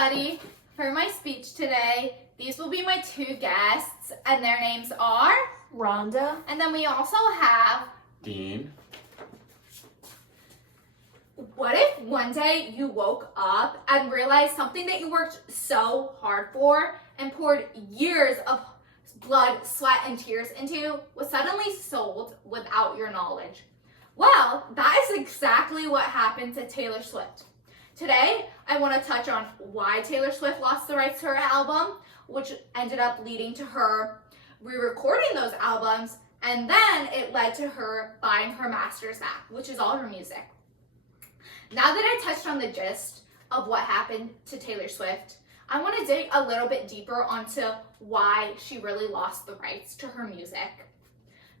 everybody. For my speech today, these will be my two guests, and their names are Rhonda. And then we also have Dean. What if one day you woke up and realized something that you worked so hard for and poured years of blood, sweat, and tears into was suddenly sold without your knowledge? Well, that is exactly what happened to Taylor Swift. Today, I want to touch on why Taylor Swift lost the rights to her album, which ended up leading to her re-recording those albums, and then it led to her buying her masters back, which is all her music. Now that I touched on the gist of what happened to Taylor Swift, I want to dig a little bit deeper onto why she really lost the rights to her music.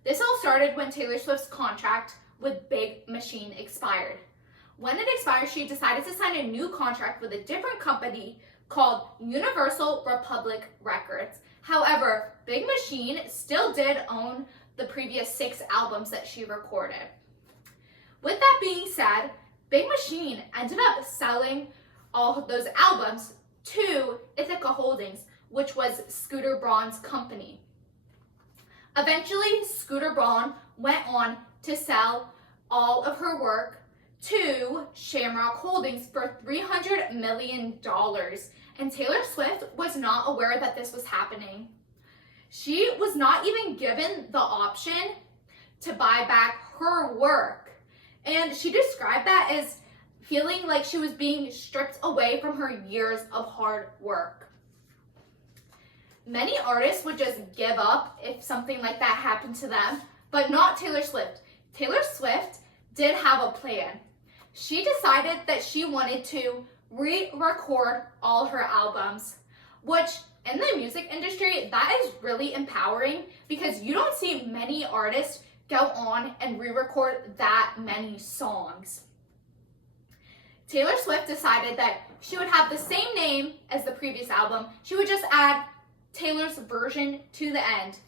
This all started when Taylor Swift's contract with Big Machine expired. When it expired, she decided to sign a new contract with a different company called Universal Republic Records. However, Big Machine still did own the previous 6 albums that she recorded. With that being said, Big Machine ended up selling all of those albums to Ithaca Holdings, which was Scooter Braun's company. Eventually, Scooter Braun went on to sell all of her work to Shamrock Holdings for $300 million, and Taylor Swift was not aware that this was happening. She was not even given the option to buy back her work, and she described that as feeling like she was being stripped away from her years of hard work. Many artists would just give up if something like that happened to them, but not Taylor Swift. Taylor Swift did have a plan. She decided that she wanted to re-record all her albums, which in the music industry, that is really empowering because you don't see many artists go on and re-record that many songs. Taylor Swift decided that she would have the same name as the previous album. She would just add Taylor's version to the end.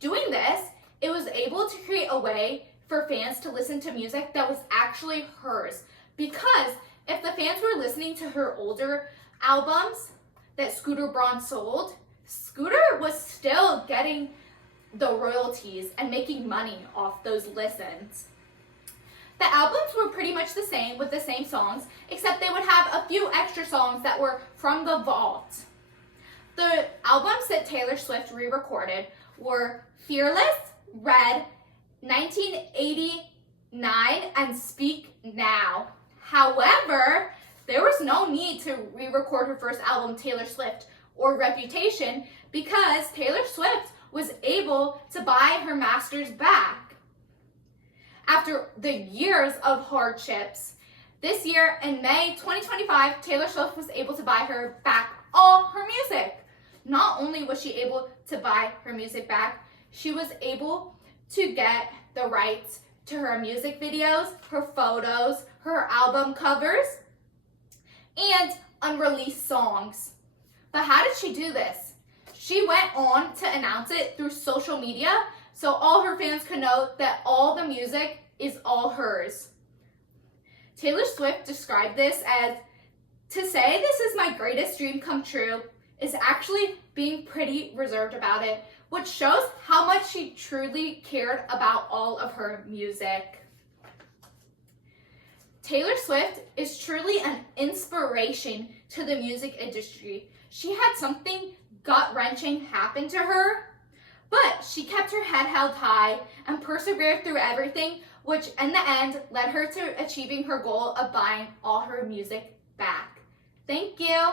Doing this, it was able to create a way for fans to listen to music that was actually hers. Because if the fans were listening to her older albums that Scooter Braun sold, Scooter was still getting the royalties and making money off those listens. The albums were pretty much the same with the same songs, except they would have a few extra songs that were from the vault. The albums that Taylor Swift re-recorded were Fearless, Red, 1989, and Speak Now. However, there was no need to re-record her first album, Taylor Swift, or Reputation, because Taylor Swift was able to buy her masters back. After the years of hardships, this year in May 2025, Taylor Swift was able to buy her back all her music. Not only was she able to buy her music back, she was able to get the rights to her music videos, her photos, her album covers, and unreleased songs. But how did she do this? She went on to announce it through social media so all her fans could know that all the music is all hers. Taylor Swift described this as, "To say this is my greatest dream come true is actually being pretty reserved about it," which shows how much she truly cared about all of her music. Taylor Swift is truly an inspiration to the music industry. She had something gut-wrenching happen to her, but she kept her head held high and persevered through everything, which in the end led her to achieving her goal of buying all her music back. Thank you.